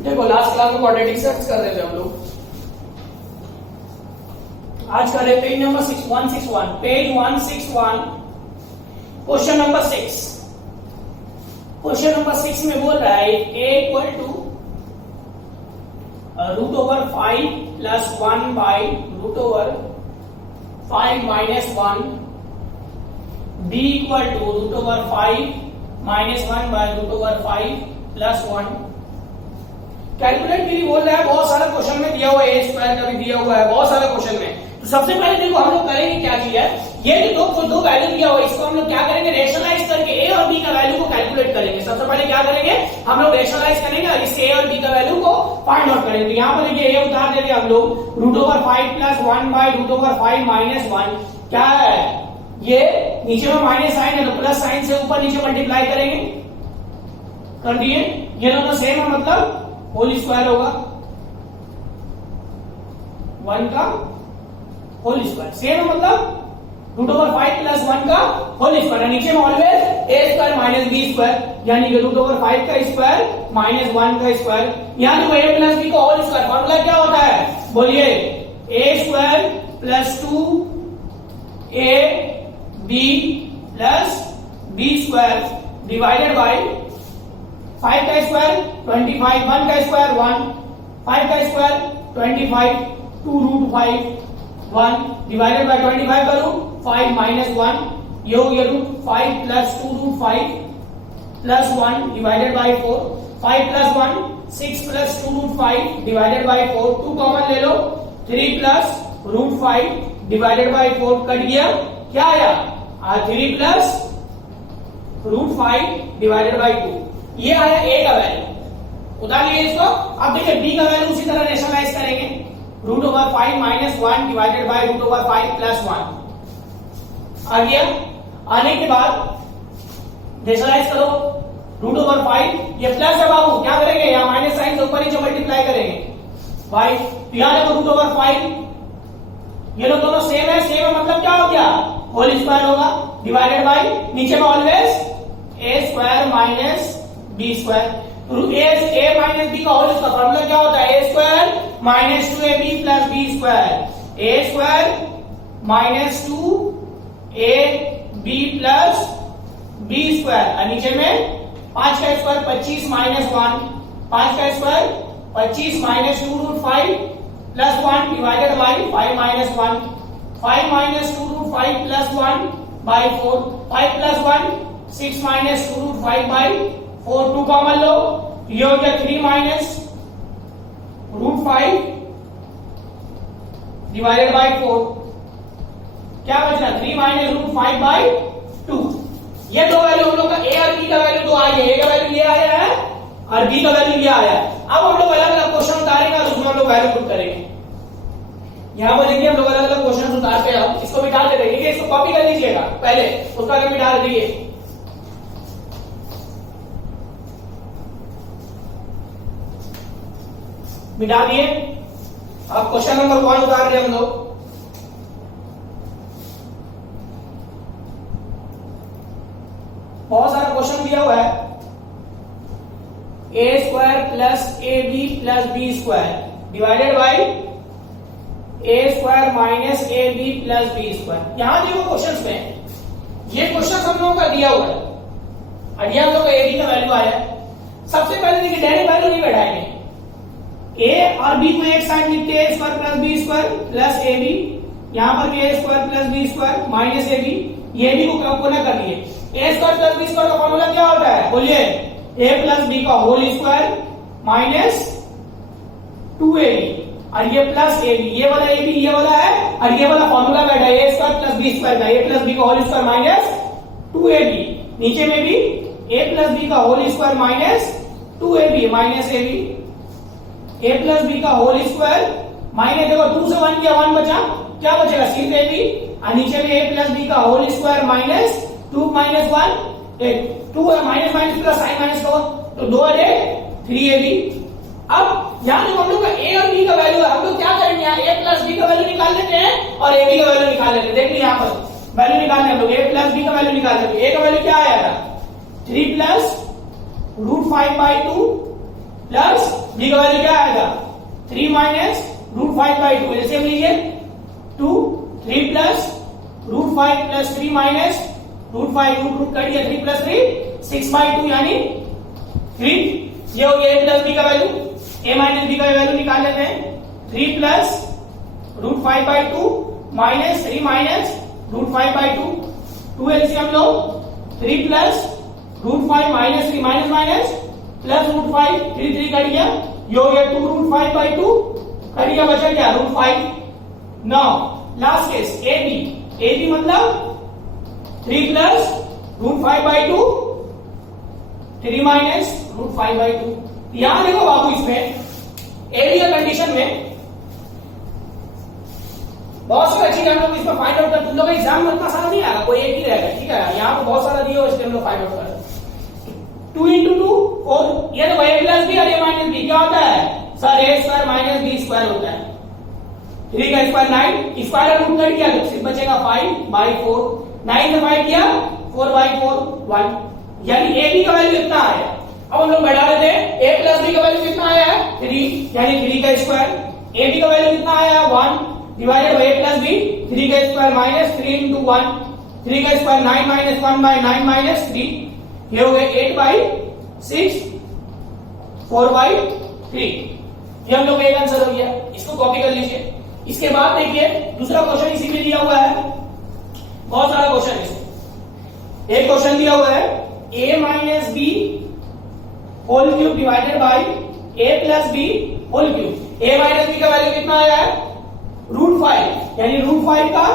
देखो last class में quadratic sets कर रहे थे हम लोग, आज कर रहे page number 161, page 161, question number 6। Question number 6 में बोल रहा है a equal to √5 plus 1 by √5 minus 1, b equal to √5 minus 1 by √5 plus 1। Calculate के लिए बोल रहा है, बहुत सारा क्वेश्चन में दिया हुआ है, a स्क्वायर का भी दिया हुआ है बहुत सारा क्वेश्चन में। तो सबसे पहले देखो हम लोग करेंगे क्या चीज है, ये जो दो वैल्यू दिया हुआ है इसको हम लोग क्या करेंगे, रेशनलाइज करके a और b का वैल्यू को कैलकुलेट करेंगे। सबसे पहले क्या करेंगे, हम लोग रेशनलाइज करेंगे और इस a और b का वैल्यू को फाइंड आउट करेंगे। तो यहाँ पर देखिए a उतार देंगे हम लोग, √5 प्लस 1 बाई √5 माइनस 1 क्या है, ये नीचे में माइनस साइन है तो प्लस साइन से ऊपर नीचे मल्टीप्लाई करेंगे, कर दिए। ये दोनों सेम है मतलब होल स्क्वायर होगा, 1 का होल स्क्वायर सेम है मतलब √5 प्लस 1 का होल स्क्वायर। नीचे में always a square minus b square, यानी कि √5 का स्क्वायर माइनस 1 का स्क्वायर। यहाँ देखो a प्लस b का होल स्क्वायर फॉर्मूला क्या होता है, बोलिए a square plus 2ab plus b square divided by 5 का स्क्वायर 25, 1 का स्क्वायर 1, 5 का स्क्वायर 25, 2√5 1 डिवाइडेड बाय 25 का रूट 5 माइनस 1, ये हो गया √5 plus 2√5 plus 1 divided by 4, 5 plus 1 6 plus 2√5 divided by 4, 2 common ले लो, 3 प्लस √5 डिवाइडेड बाय 4 कट गया, क्या आया 3 प्लस √5 डिवाइडेड बाय 2, ये आया a का वैल्यू। उतार लिए इसको। अब देखिए b का वैल्यू उसी तरह रेशनलाइज करेंगे, √5 माइनस 1 डिवाइडेड बाय √5 प्लस 1 आ गया। आने के बाद रेशनलाइज करो, √5 ये प्लस है बाबू, क्या करेंगे यहाँ माइनस साइन से ऊपर नीचे मल्टीप्लाई करेंगे भाई, यहाँ देखो √5 ये लोग दोनों सेम है मतलब क्या हो गया होल स्क्वायर होगा, डिवाइडेड बाय नीचे में always a square minus b square, a minus b का होल स्क्वायर फॉर्मूला क्या होता है, a square minus 2ab plus b square, a square minus 2ab plus b square, और नीचे में 5 का स्क्वायर 25 माइनस 1, 5 का square 25 minus 2√5 plus 1 divided by 5 minus 1, 5 minus 2√5 plus 1 by 4, 5 plus 1 6 minus 2√5 by 4, 2 common लो, ये हो गया 3 माइनस √5 डिवाइडेड बाई 4, क्या बचना 3 माइनस √5 बाई 2। ये दो वैल्यू हम लोग का a और b का वैल्यू दो आई है, a का वैल्यू ये आया है और b का वैल्यू ये आया है। अब हम लोग अलग अलग क्वेश्चन उतारेंगे और उसमें हम लोग वैल्यू पुट करेंगे। यहाँ पर देखिए हम लोग अलग अलग क्वेश्चन उतारते हैं, हम इसको मिटा देते हैं, इसको कॉपी कर लीजिएगा पहले, उसका कभी मिटा दीजिए। मिटा दिए। अब क्वेश्चन नंबर 1 उतार रहे हम लोग, बहुत सारा क्वेश्चन दिया हुआ है, a square plus ab plus b square divided by a square minus ab plus b square. यहां देखो क्वेश्चन में ये क्वेश्चन हम लोगों का दिया हुआ है और यह हम लोग का ab का वैल्यू आया है। सबसे पहले देखिए डायरेक्ट वैल्यू नहीं बैठाएंगे, a और b को एक साइड लिखते हैं, a square plus b square plus ab, यहां पर भी a square plus b square minus ab, ये भी को कोना कर लिए। a square plus b square का फॉर्मूला क्या होता है, बोलिए a प्लस b का होल स्क्वायर माइनस 2ab और ये प्लस ab, ये वाला ab ये वाला है और ये वाला फॉर्मूला बैठा है a square plus b square का, a प्लस b का होल स्क्वायर माइनस 2ab, नीचे में भी a प्लस b का whole square minus 2ab minus ab, a plus b का होल स्क्वायर माइनस, देखो 2 से 1 किया 1 बचा, क्या बचेगा सिर्फ ab और नीचे में a प्लस b का whole square minus 2 minus 1 2 minus minus plus sign minus का, तो 2 अरे 3ab। अब यहाँ जो हम लोग का a और b का वैल्यू है, हम लोग क्या करेंगे यहाँ a प्लस b का वैल्यू निकाल लेते हैं और ab का वैल्यू निकाल लेते हैं। देखिए यहाँ पर वैल्यू निकालने हम लोग a प्लस b का वैल्यू निकाल लेते हैं। a का वैल्यू क्या आया था 3 प्लस √5 बाई 2 प्लस बी का वैल्यू क्या आएगा 3 माइनस रूट 5 बाई 2 एलसीएम लीजिए 2 3 plus root 5 plus 3 minus root 5 root cut गया 3 प्लस 3 6 बाई 2 यानी 3। ये हो गया a प्लस बी का वैल्यू a माइनस बी का वैल्यू निकाल लेते हैं 3 plus root 5 by 2 minus 3 minus root 5 by 2 2 LCM लो 3 plus root 5 minus 3 minus minus plus root 5 3 3 cut गया ये हो गया 2 रूट 5 बाई 2 कट गया बचा क्या root 5। Now last case ab मतलब 3 plus root 5 by 2 3 minus root 5 by 2। यहां देखो बाबू इसमें एबी का कंडीशन में बहुत सारी चीजें हम लोग इसमें फाइंड आउट कर तुम लोग एग्जाम में उतना सारा नहीं आएगा कोई एक ही रहेगा ठीक है यहाँ पे बहुत सारा दिया हो इसलिए हम लोग फाइंड आउट कर 2 into 2 4 ये तो a प्लस बी और a माइनस बी क्या होता है sir a square minus B square होता है 3 का स्क्वायर 9 स्क्वायर रूट कर किया तो सिर्फ बचेगा 5 बाई 4 9 से 5 किया 4 बाई 4 1 यानी a b का वैल्यू कितना आया। अब हम लोग बढ़ा देते हैं a प्लस बी का वैल्यू कितना आया है 3 यानी 3 का स्क्वायर a b का वैल्यू कितना आया 1 divided by a plus b 3 का स्क्वायर माइनस 3 into 1 3 का स्क्वायर 9 माइनस 1 बाय 9 माइनस 3 ये हो गया 8 बाई 6 4 बाई 3 ये हम लोग एक आंसर हो गया इसको कॉपी कर लीजिए। इसके बाद देखिए दूसरा क्वेश्चन इसी में दिया हुआ है बहुत सारा क्वेश्चन है एक क्वेश्चन दिया हुआ है a minus b whole cube divided by a plus b whole cube a minus B का वैल्यू कितना आया है रूट 5 यानी रूट 5 का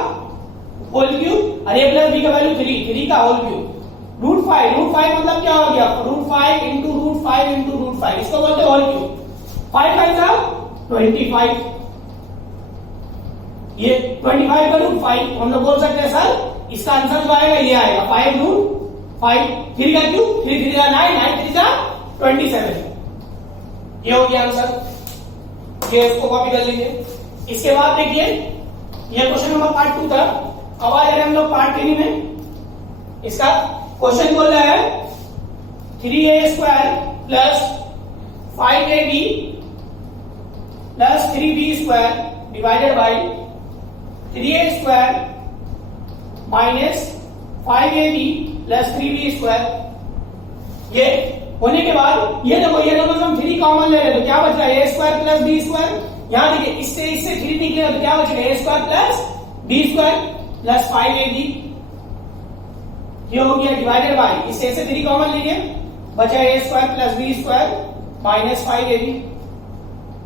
होल क्यूब और a प्लस बी का वैल्यू 3 का होल क्यूब रूट 5 मतलब क्या हो गया root 5 into root 5 into root 5 इसको बोलते हैं होल क्यूब 5 5 का 25 ये 25 का रूट 5 हम लोग बोल सकते हैं सर इसका आंसर जो आएगा ये आएगा 5 रूट 5 3 का क्यूब 3 3 का 9 9 3 का 27 ये हो गया आंसर ये इसको कॉपी कर लीजिए। इसके बाद देखिए ये क्वेश्चन नंबर पार्ट 2 था अब आ जाए हम लोग पार्ट 3 में। इसका क्वेश्चन बोल रहा है 3a square plus 5ab plus 3b square divided by 3a square minus 5ab plus 3b square. ये होने के बाद ये देखो ये दोनों हम 3 कॉमन ले रहे हैं तो क्या बच रहा है a square plus b square. यहां देखिए इससे 3 निकलेगा तो क्या बचेगा a square plus b square plus 5ab ये हो गया डिवाइडेड बाई इससे 3 कॉमन लीजिए बचा a square plus b square minus 5ab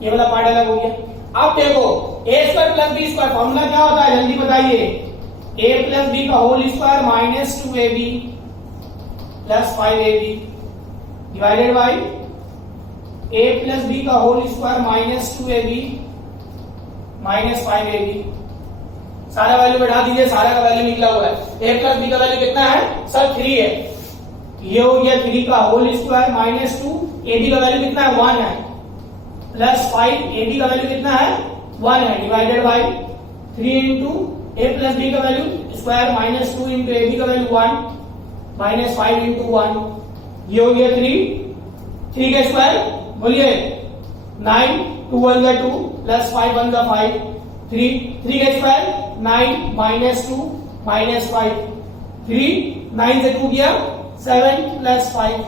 ये वाला पार्ट अलग हो गया। अब देखो a square plus b square formula क्या होता है जल्दी बताइए a प्लस b का whole square minus 2ab plus 5ab divided by a plus b का whole square minus 2ab minus 5ab सारा वैल्यू बढ़ा दीजिए सारा का वैल्यू निकला हुआ है a प्लस b का वैल्यू कितना है सर 3 है ये हो गया 3 का होल स्क्वायर माइनस 2 ab का वैल्यू कितना है 1 है प्लस 5 ab का वैल्यू कितना है 1 है divided by 3 into a plus b का value square minus 2 into ab का वैल्यू 1 माइनस 5 इंटू 1 ये हो गया 3 का स्क्वायर बोलिए 9 2 1 का 2 प्लस 5 1 का 5 3 का स्क्वायर 9 माइनस 2 माइनस 5 3 9 से 2 गया 7 प्लस 5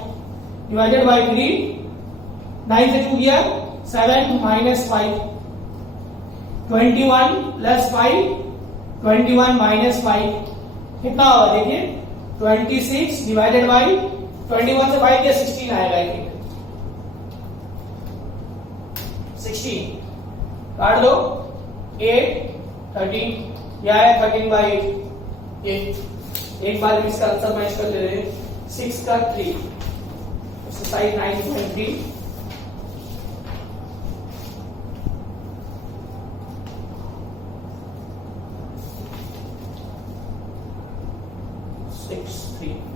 डिवाइडेड बाई 3 9 से 2 गया 7 माइनस 5 21 प्लस 5 21 माइनस 5 कितना होगा देखिए 26 डिवाइडेड बाई 21 से 5 के 16 आएगा आई थिंक 16 काट दो 8 13 यह है 13 बाई 8 एक बार इसका आंसर मैच कर ले रहे 6 का 3 एक्सरसाइज 9.3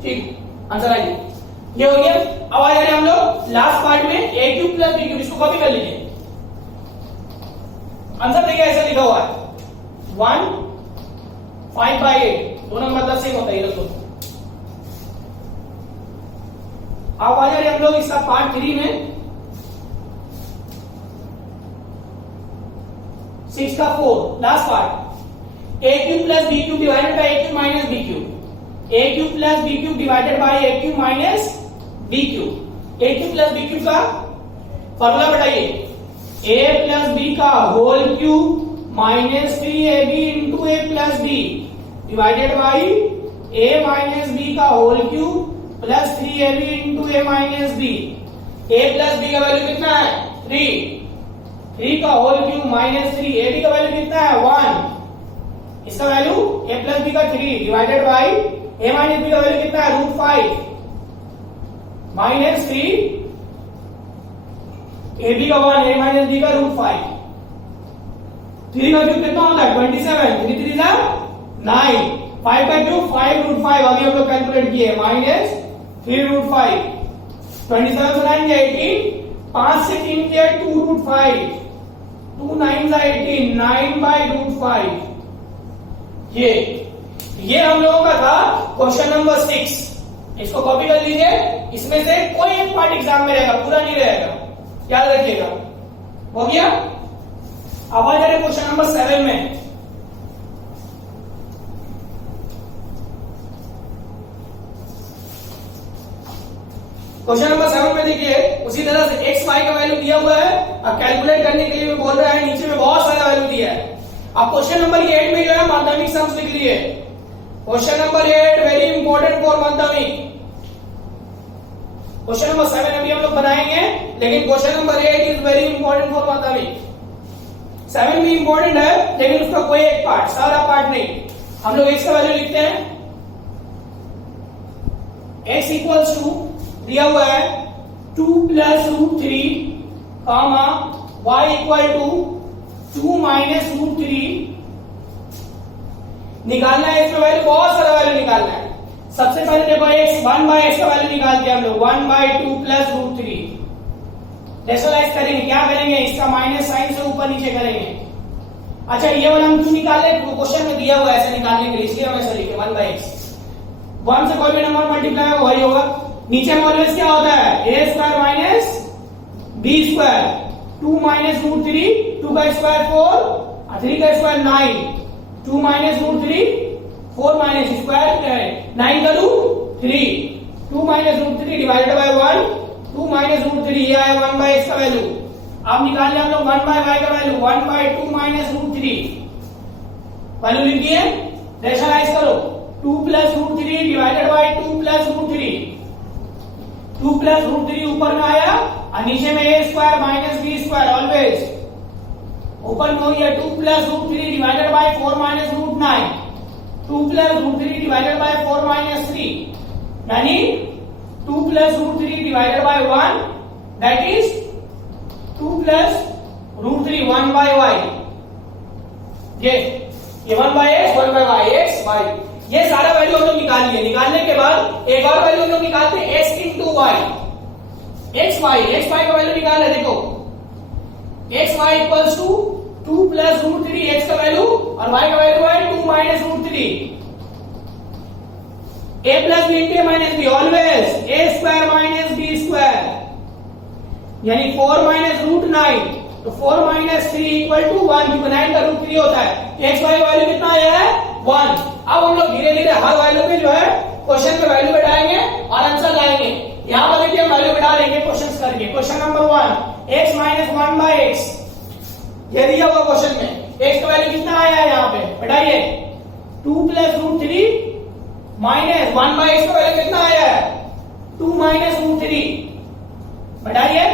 ठीक आंसर आ गया ये हो गया। अब आ जा रहे हम लोग लास्ट पार्ट में a cube plus b cube इसको कॉपी कर लीजिए। आंसर देखिए ऐसा लिखा हुआ है 1 5 बाई 8 दोनों मतलब सेम होता है ये दोनों। अब आ जा रहे हम लोग इसका पार्ट 3 में 6 का 4, last part A cube plus B cube divided by A cube minus B cube, A cube plus B cube divided by A cube minus B cube. A cube plus B cube का formula बताइए, A plus B का whole cube minus 3ab into A plus B divided by A minus B का whole cube plus 3ab into A minus B. A plus B का value कितना है 3, 3 का whole cube minus 3, a b का value कितना है 1, इसका value ए plus B का 3 divided by A minus B का वैल्यू कितना है √5 माइनस 3, ए बी का 1, ए माइनस बी का √5। 3 का क्यूब कितना होता है 27, 3 3 जा 9, 5 का क्यूब 5 √5, अभी हम लोग कैलकुलेट किए माइनस 3 √5, 27 से 9 जा 18, 5 से 3 जा 2 √5, 2 9 जा 18, 9 बाई √5। ये हम लोगों का था क्वेश्चन नंबर 6, इसको कॉपी कर लीजिए, इसमें से कोई एक पार्ट एग्जाम में रहेगा, पूरा नहीं रहेगा, याद रखिएगा। हो गया? अब आ जा रहे क्वेश्चन नंबर 7 में। क्वेश्चन नंबर 7 में देखिए, उसी तरह से एक्स वाई का वैल्यू दिया हुआ है, अब कैलकुलेट करने के लिए भी बोल रहा है, नीचे में बहुत सारा वैल्यू दिया है। अब क्वेश्चन नंबर 8 में जो है माध्यमिक सम्स लिख लिए। Question number 8 very important for माध्यमिक। क्वेश्चन नंबर 7 अभी हम लोग बनाएंगे, लेकिन question number 8 is very important for माध्यमिक। 7 भी इंपॉर्टेंट है, लेकिन उसका कोई एक पार्ट, सारा पार्ट नहीं। हम लोग एक्स का वैल्यू लिखते हैं, एक्स इक्वल्स टू दिया हुआ है 2 plus √3 comma y equal to 2 minus √3। निकालना है इसका वैल्यू, बहुत सारा वैल्यू निकालना है। सबसे पहले देखो x 1 बाय x का वैल्यू निकालते हैं हम लोग, 1 बाय 2 प्लस √3। रेशनलाइज करेंगे, क्या करेंगे, इसका माइनस साइन से ऊपर नीचे करेंगे। अच्छा ये वाला हम क्यों निकाले, क्वेश्चन में दिया हुआ है ऐसे निकालने के लिए, इसलिए हम ऐसे लिखे 1 बाय x। 1 से कोई भी नंबर मल्टीप्लाई होगा वही होगा। नीचे में ऑलवेज क्या होता है A square minus B square, 2 minus √3, 2 का स्क्वायर 4, 3 का स्क्वायर 9, 2 माइनस √3, 4 माइनस स्क्वायर 9 का √3, 2 माइनस √3 डिवाइडेड बाय 1, 2 माइनस √3, ये आया 1 बाय x का वैल्यू। अब निकाल लिया हम लोग 1 बाय y का वैल्यू, 1 बाय 2 माइनस √3 वैल्यू लिख दिए। रेशनलाइज करो, 2 plus √3 divided by 2 plus √3, 2 plus √3 ऊपर में आया और नीचे में a square minus B square, always ऊपर में हो गया 2 plus √3 divided by 4 minus √9, 2 plus √3 divided by 4 minus 3, यानी 2 plus √3 divided by 1, that is 2 plus √3 1 by y। ये 1 by x, 1 by y, x y, ये सारा वैल्यू हम लोग निकाल लिए। निकालने के बाद एक और वैल्यू हम लोग निकालते हैं x into y, x y का वैल्यू निकाला, देखो x y equals to 2 plus √3 x का वैल्यू और y का वैल्यू है 2 minus √3, a plus b into minus b, always a square minus B square, यानी 4 माइनस √9, तो 4 माइनस 3 इक्वल टू 1, क्योंकि 9 का √3 होता है। एक्स वाई वैल्यू कितना आया है 1। अब हम लोग धीरे धीरे हर वैल्यू पे जो है क्वेश्चन पे वैल्यू बैठाएंगे और आंसर लाएंगे। यहां पर देखिए वैल्यू बैठा लेंगे क्वेश्चन करके। Question number 1, x minus 1 by x, ये दिया हुआ क्वेश्चन में x का वैल्यू कितना आया है यहाँ पे बैठाइए, 2 प्लस √3 माइनस 1 बाय x का वैल्यू कितना आया है 2 minus √3, बैठाइए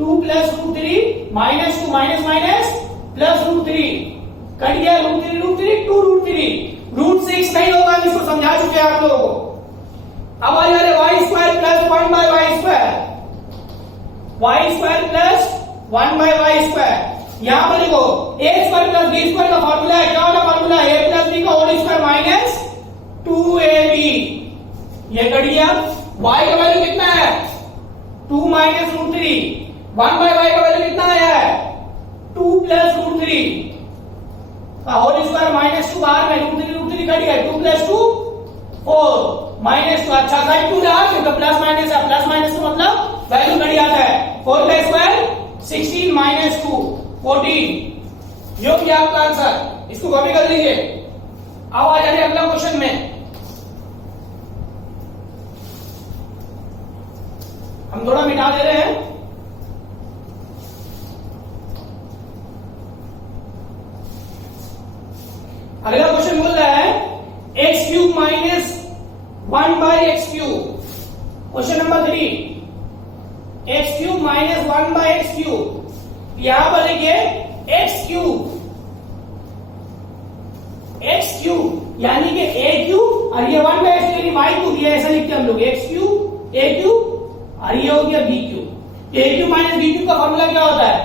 2 plus √3 minus 2 minus minus plus √3, cut गया √3 √3 2 √3, √6 नहीं होगा, इसको समझा चुके हैं आप लोगों को। अब आ जा रहे y square plus 1 by y square, y square plus 1 by y square. यहां पर देखो a square plus b square का फॉर्मूला है, क्या होगा फॉर्मूला, a प्लस b का होल स्क्वायर माइनस 2ab, ये कट गया। y का वैल्यू कितना है 2 माइनस √3, 1 बाय y का वैल्यू कितना आया है 2 प्लस √3 का होल स्क्वायर माइनस 2, बाहर में √3 कट गया, 2 प्लस 2 4 माइनस 2, अच्छा कट 2 रहा क्योंकि प्लस माइनस है, प्लस माइनस का मतलब वैल्यू कट जाता है। 4 का स्क्वायर 16 माइनस 2 14, ये हो गया आपका आंसर, इसको कॉपी कर लीजिए। अब आ जाए अगला क्वेश्चन में। हम थोड़ा मिटा दे रहे हैं। अगला क्वेश्चन बोल रहा है x cube minus 1 by x cube. Question number 3, x cube minus 1 by x cube. यहां पर देखिए एक्स क्यूब यानी कि ए क्यूब और ये 1 बाई एक्स यानी वाई क्यूब, ये ऐसा लिखते हैं हम लोग, एक्स क्यूब ए क्यूब और ये हो गया B cube. A cube minus B cube का फॉर्मूला क्या होता है?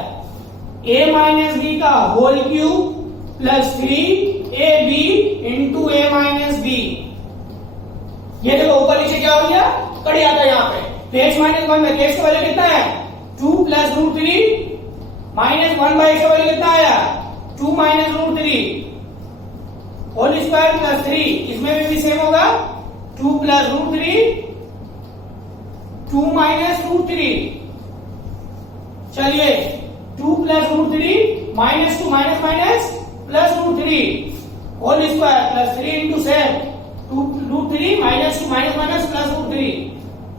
ए माइनस बी का whole cube plus 3ab into A minus B. ये देखो ऊपर नीचे क्या हो गया, कट जाता है यहाँ पे। तो x माइनस 1 में x का वैल्यू कितना है 2 plus root 3 minus 1 by x का वैल्यू कितना आया 2 minus root 3 whole square plus 3। इसमें भी सेम होगा 2 प्लस रूट 3 2 माइनस रूट 3। चलिए 2 plus root 3 minus 2 minus minus plus root 3 whole square plus 3 into 7 2 root 3 minus 2 minus minus plus root 3।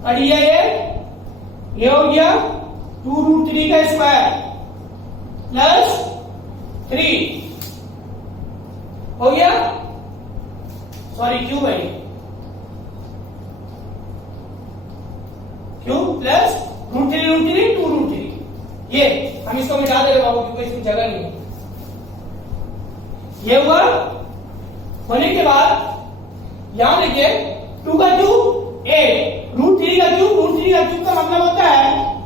और ये हो गया 2 रूट 3 का स्क्वायर प्लस 3 हो गया, सॉरी क्यूब है क्यूब प्लस रूट 3 2 रूट 3। ये हम इसको मिटा दे रहे बाबू क्योंकि इसमें जगह नहीं है। ये हुआ। होने के बाद यहां देखिए 2 का क्यूब 8 रूट 3 का क्यूब का मतलब होता है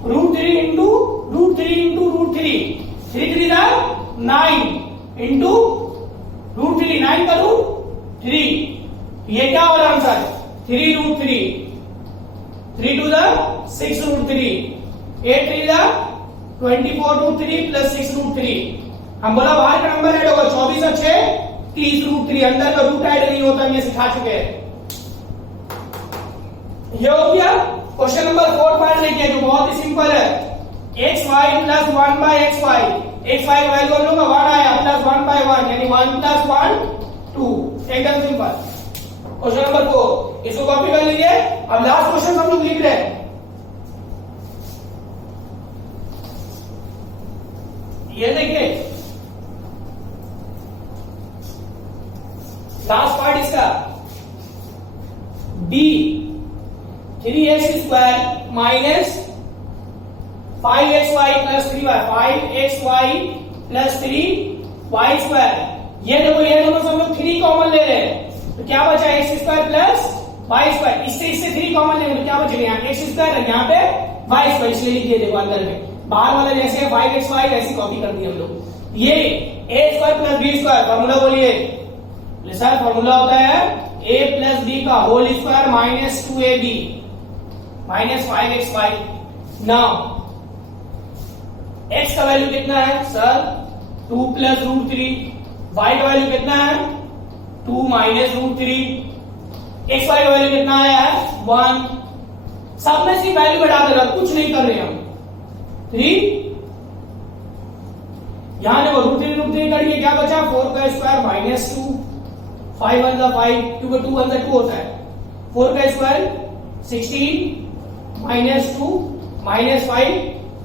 root 3 into root 3 into root 3 3 3 जा 9 इंटू रूट 3 9 का रूट 3। ये क्या हो रहा है आंसर 3 रूट 3 3 2 जा 6 रूट 3 8 3 जा 24 रूट 3 प्लस 6 रूट 3। हम बोला बाहर का नंबर ऐड होगा 24 और 6 30 रूट 3। अंदर का रूट ऐड नहीं होता, ये सिखा चुके हैं। ये हो गया। क्वेश्चन नंबर 4 पढ़ लेंगे जो बहुत ही सिंपल है। X y plus 1 by x y. X y का वैल्यू हम लोग का 1 आया प्लस 1 बाई 1 यानी 1 प्लस 1 2। एकदम सिंपल। क्वेश्चन नंबर 4 इसको कॉपी कर लीजिए। अब लास्ट क्वेश्चन हम लोग लिख रहे हैं। ये देखिए लास्ट पार्ट इसका b 3x square minus 5xy plus 3y 5xy plus 3y square. ये देखो ये दोनों हम लोग 3 कॉमन ले रहे हैं तो क्या बचा x square plus y square. इससे 3 कॉमन लेंगे तो क्या बचेगा यहाँ x स्क्वायर है, यहाँ पे y स्क्वायर। इसलिए लिखिए देखो अंदर में बाहर वाला जैसे 5xy वैसी कॉपी कर दी हम लोग। ये a square plus b square formula बोलिए सर। फॉर्मूला होता है a प्लस b का whole square minus 2ab minus 5xy। Now x का वैल्यू कितना है सर 2 प्लस रूट 3। y का वैल्यू कितना है 2 माइनस रूट 3। xy का वैल्यू कितना आया है 1। सब में सिर्फ वैल्यू बढ़ा दे रहा, कुछ नहीं कर रहे हम। 3 यहां देखो रूट 3 करिए क्या बचा 4 का स्क्वायर माइनस 2 5 1 5 2 का 2 1 2 होता है 4 का स्क्वायर 16 माइनस 2 माइनस 5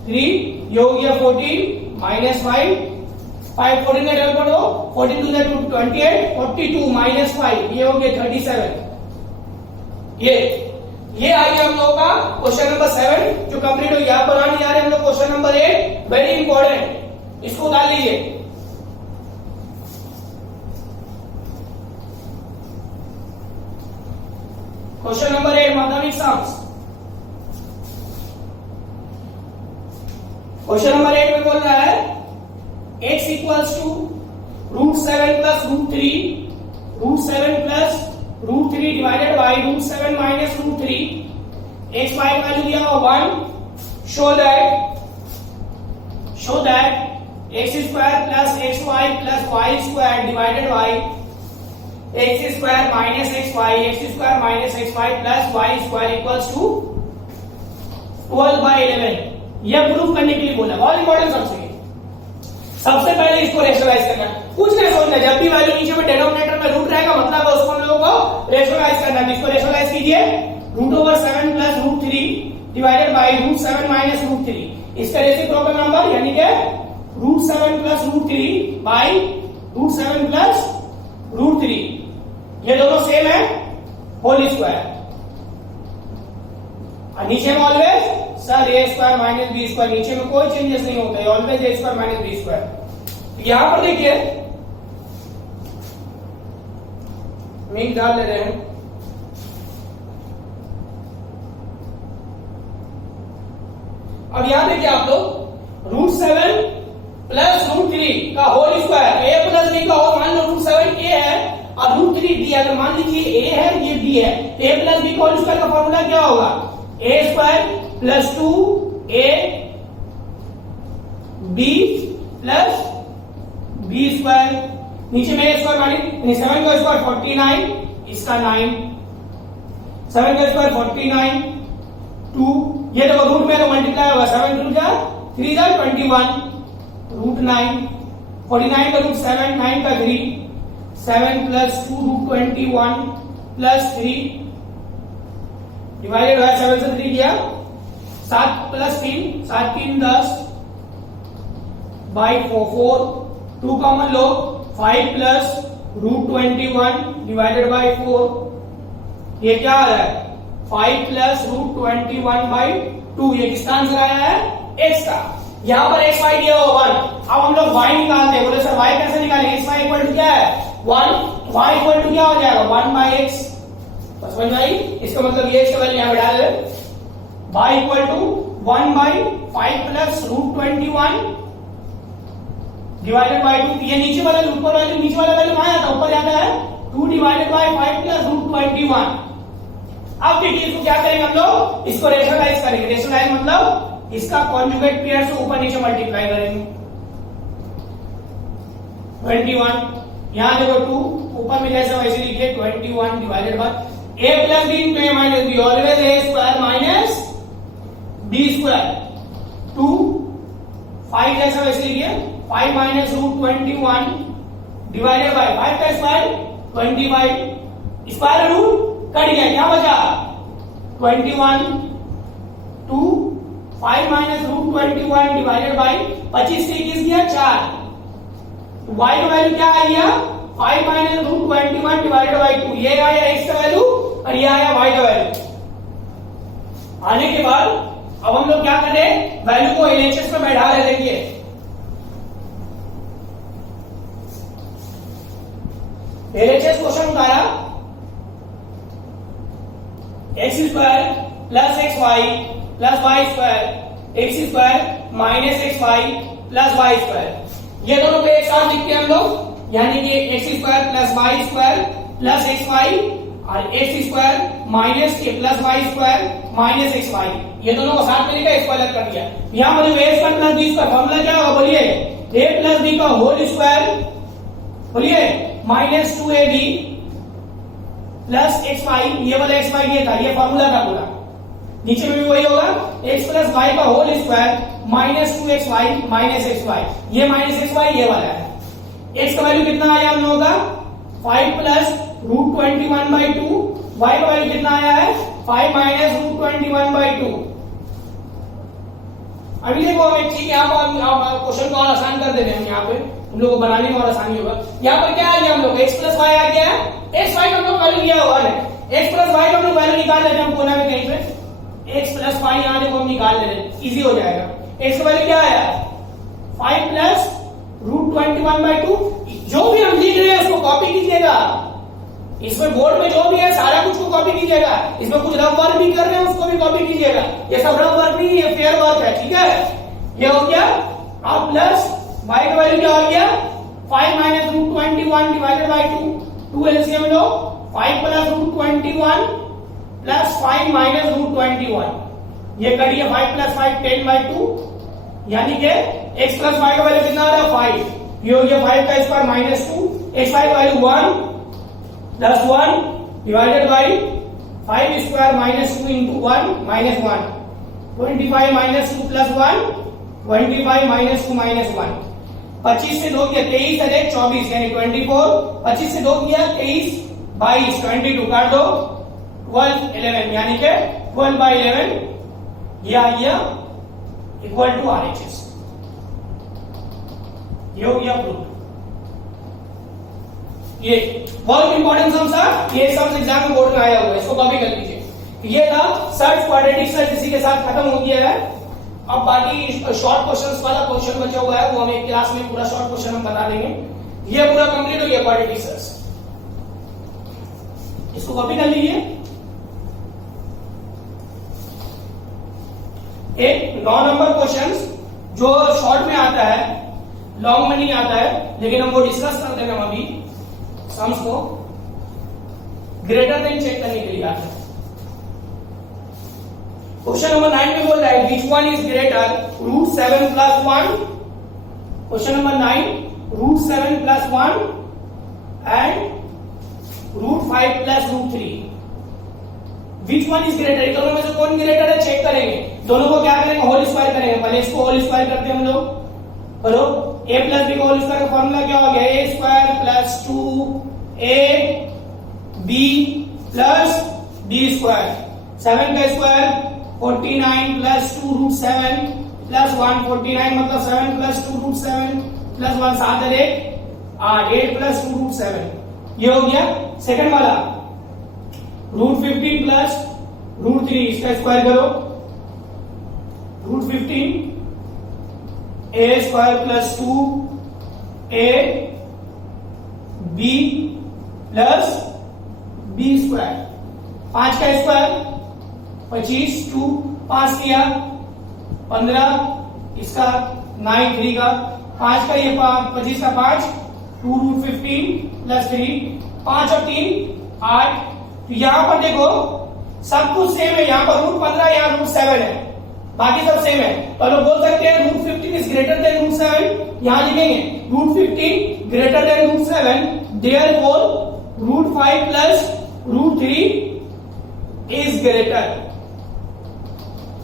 3 ये हो गया 14 माइनस 5 5 14 का डबल करो 14 टू 28 42 माइनस 5 ये हो गया 37। ये आ गया हम लोगों का क्वेश्चन नंबर 7 जो कंप्लीट हो गया। बनाने जा रहे हैं हम लोग क्वेश्चन नंबर 8 वेरी इंपॉर्टेंट, इसको डाल लीजिए। Question number 8 mathematics sums. Question number 8 में बोल रहा है x equals to root 7 plus root 3 root 7 plus root 3 divided by root 7 minus root 3। X y value दिया हुआ 1। Show that x square plus x y plus y square divided by x square minus x y x square minus x y plus y square equals to 12/11। यह proof करने के लिए बोला। All important सबसे सबसे पहले इसको रेशनलाइज करना, कुछ नहीं सोचना, जब भी वैल्यू नीचे में डिनोमिनेटर में रूट रहेगा मतलब उसको हम लोगों को रेशनलाइज करना है। इसको रेशनलाइज कीजिए, √7 प्लस √3 डिवाइडेड बाय √7 माइनस √3, इसका रेसिप्रोकल नंबर यानी कि √7 प्लस √3 बाय √7 प्लस √3, ये दोनों सेम है, होल स्क्वायर। और नीचे में always sir a square minus B square, नीचे में कोई चेंजेस नहीं होता है, always a square minus B square. यहां पर देखिए मैं डाल ले रहे हैं, अब यहां देखिए आप लोग √7 प्लस √3 का होल स्क्वायर, ए प्लस बी का होल, मान लो √7 ए है और √3 बी, अगर मान लीजिए ए है ये बी है, तो ए प्लस बी का होल स्क्वायर का फॉर्मूला क्या होगा, A square plus 2a b plus B square, नीचे में ए स्क्वायर माइनस 7 का स्क्वायर 49, इसका 9, 7 का स्क्वायर 49, 2, ये देखो रूट में तो मल्टीप्लाई होगा, 7 2 जा 3 जा 21, √9, 49 का √7, 9 का 3, 7 प्लस 2 √21 प्लस 3 डिवाइडेड बाय 7 से 3 किया, 7 plus 3, 7 3 10 by 4, 2 common low, 5 plus √21 divided by 4, ये क्या आ रहा है 5 प्लस √21 बाई 2, ये किसका आंसर आया है, x का। यहां पर x y दिया हुआ 1, अब हम लोग y निकालते हैं, बोले सर y कैसे निकालेंगे, x y इक्वल टू क्या है 1, y इक्वल टू क्या हो जाएगा 1 बाई x, समझ में आई, इसका मतलब ये इसका वैल्यू यहां पे डाल दे, y equal to 1 by 5 plus √21 divided by 2, ये नीचे वाला ऊपर वैल्यू, नीचे वाला वैल्यू कहां आता है, ऊपर जाता है 2 डिवाइडेड बाई 5 प्लस √21। अब देखिए इसको क्या करेंगे हम लोग, इसको रेशनलाइज करेंगे, रेशनलाइज मतलब इसका कॉन्जुगेट पेयर से ऊपर नीचे मल्टीप्लाई करेंगे, 21, यहां देखो 2 ऊपर में जैसे वैसे लिखिए 21 divided by a plus b into a minus b, always a square minus b square, 2 5 जैसा वैसे लिखिए 5 माइनस √21 डिवाइडेड बाय 5 का स्क्वायर 25, स्क्वायर रूट कट गया, क्या बचा 21, 2 5 माइनस √21 डिवाइडेड बाय 25 से 21 गया 4, y का वैल्यू क्या आ गया 5 माइनस √21 डिवाइडेड बाय 2, ये आया x का वैल्यू और ये आया y का वैल्यू। आने के बाद अब हम लोग क्या करें, वैल्यू को एलएचएस में बैठा ले, देखिए एलएचएस क्वेश्चन उतारा, x square plus x y plus y square, x square minus x y plus y square, ये दोनों को एक साथ लिखते हैं हम लोग, यानी कि x square plus y square plus x y और एक्स स्क्वायर माइनस के plus y square minus x Y, ये दोनों को साथ में लिखा, इसको अलग कर दिया। यहां पर A square plus B square formula क्या होगा बोलिए, ए प्लस बी का होल स्क्वायर बोलिए minus 2ab plus x Y, ये वाला एक्स वाई ये था, ये फॉर्मूला था पूरा, नीचे में भी वही होगा, एक्स प्लस वाई का whole square minus 2x y minus x Y, ये माइनस एक्स वाई ये वाला है। एक्स का वैल्यू कितना आया हम लोगों का 5 प्लस √21 बाई 2, वाई का वैल्यू कितना आया है 5 माइनस √21 बाई 2। अभी देखो हम एक चीज यहाँ पर क्वेश्चन को और आसान कर देते हैं, यहाँ पे हम लोग को बनाने में और आसानी होगा। यहाँ पर क्या आ गया हम लोग एक्स प्लस वाई आ गया है, एक्स वाई का हम लोग वैल्यू लिया हुआ है, एक्स प्लस वाई का हम लोग वैल्यू निकाल लेते हैं हम कोना में कहीं पे, एक्स प्लस वाई यहाँ देखो हम निकाल ले रहे हैं, इजी हो जाएगा। एक्स का वैल्यू क्या आया 5 प्लस √21 बाई 2, जो भी हम लिख रहे हैं उसको कॉपी कीजिएगा, इसमें बोर्ड में जो भी है सारा कुछ को कॉपी कीजिएगा, इसमें कुछ रफ वर्क भी कर रहे हैं उसको भी कॉपी कीजिएगा, ये सब रफ वर्क नहीं है, फेयर वर्क है, ठीक है। ये हो गया, अब प्लस वाई का वैल्यू क्या हो गया 5 minus √21 divided by 2, 2 LCM low, 5 plus √21 plus 5 minus √21, ये करिए 5 प्लस 5 10 बाई 2, यानी कि x प्लस वाई का वैल्यू कितना आ रहा है 5, ये हो गया 5 का स्क्वायर माइनस 2, x वाई का value 1 plus 1 divided by 5 square minus 2 into 1 minus 1, 25 minus 2 plus 1, 25 minus 2 minus 1। 25 से 2 किया 23 अरे 24 यानी 24, 25 से 2 किया 23, 22, 22 काट दो, 12, 11 यानी कि 12/11 ये आ गया इक्वल टू RHS। ये हो गया प्रूफ। ये बहुत इंपॉर्टेंट सम्स था, ये सम्स एग्जाम में बोर्ड में आया हुआ है, इसको कॉपी कर लीजिए। ये था सर्च क्वाड्रेटिक सर्च, इसी के साथ खत्म हो गया है। अब बाकी शॉर्ट क्वेश्चंस वाला क्वेश्चन बचा हुआ है, वो हम एक क्लास में पूरा शॉर्ट क्वेश्चन हम बता देंगे। ये पूरा कंप्लीट हो गया क्वाड्रेटिक सर्च, इसको कॉपी कर लीजिए। एक 9 नंबर क्वेश्चंस जो शॉर्ट में आता है, लॉन्ग में नहीं आता है, लेकिन हम वो डिस्कस करते हैं हम अभी सम्स को ग्रेटर देन चेक करने के लिए आता है। क्वेश्चन नंबर 9 में बोल रहा है which one is greater √7 + 1। Question number 9 √7 + 1 and √5 + √3। Which one is greater, दोनों में से कौन ग्रेटर है चेक करेंगे। दोनों को क्या करेंगे, होल स्क्वायर करेंगे। पहले इसको होल स्क्वायर करते हैं हम लोग, करो। a + b का होल स्क्वायर का फॉर्मूला क्या हो गया, a² + 2ab + b²। 7 का स्क्वायर 49 + 2√7 + 1, 49 मतलब 7 + 2√7 + 1, 7 और 1 8, 8 + 2√7 ये हो गया। सेकंड वाला √15 + √3, इसका स्क्वायर करो, √15 a² + 2ab + b²। 5 का स्क्वायर 25, 2 5 किया 15, इसका 9 3 का 5 का ये 25 का 5, 2√15 + 3, 5 और 3 8। तो यहां पर देखो सब कुछ सेम है, यहां पर √15 यहाँ √7 है, बाकी सब सेम है। तो लोग बोल सकते हैं √15 इज ग्रेटर देन √7, यहां लिखेंगे √15 greater than √7, therefore √5 + √3 is greater,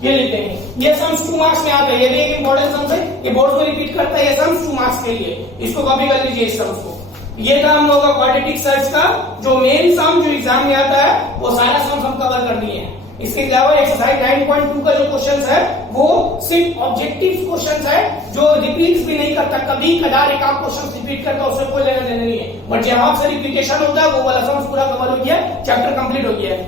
ये लिख देंगे। ये सम्स 2 मार्क्स में आते हैं, ये भी एक इंपॉर्टेंट सम्स है, ये बोर्ड में रिपीट करता है, ये सम्स 2 मार्क्स के लिए, इसको कॉपी कर लीजिए इस सम्स को। ये था हम लोगों का क्वाड्रेटिक सर्च का जो मेन सम जो एग्जाम में आता है, वो सारा सम्स हम कवर कर दिए हैं। इसके अलावा एक्सरसाइज 9.2 का जो क्वेश्चन है वो सिर्फ ऑब्जेक्टिव क्वेश्चन है, जो रिपीट भी नहीं करता, कभी कदार एक आध क्वेश्चन रिपीट करता, उससे कोई लेना देना नहीं है। बट जहां से रिपीटेशन होता है वो वाला सम्स पूरा कवर हो गया, चैप्टर कंप्लीट हो गया है।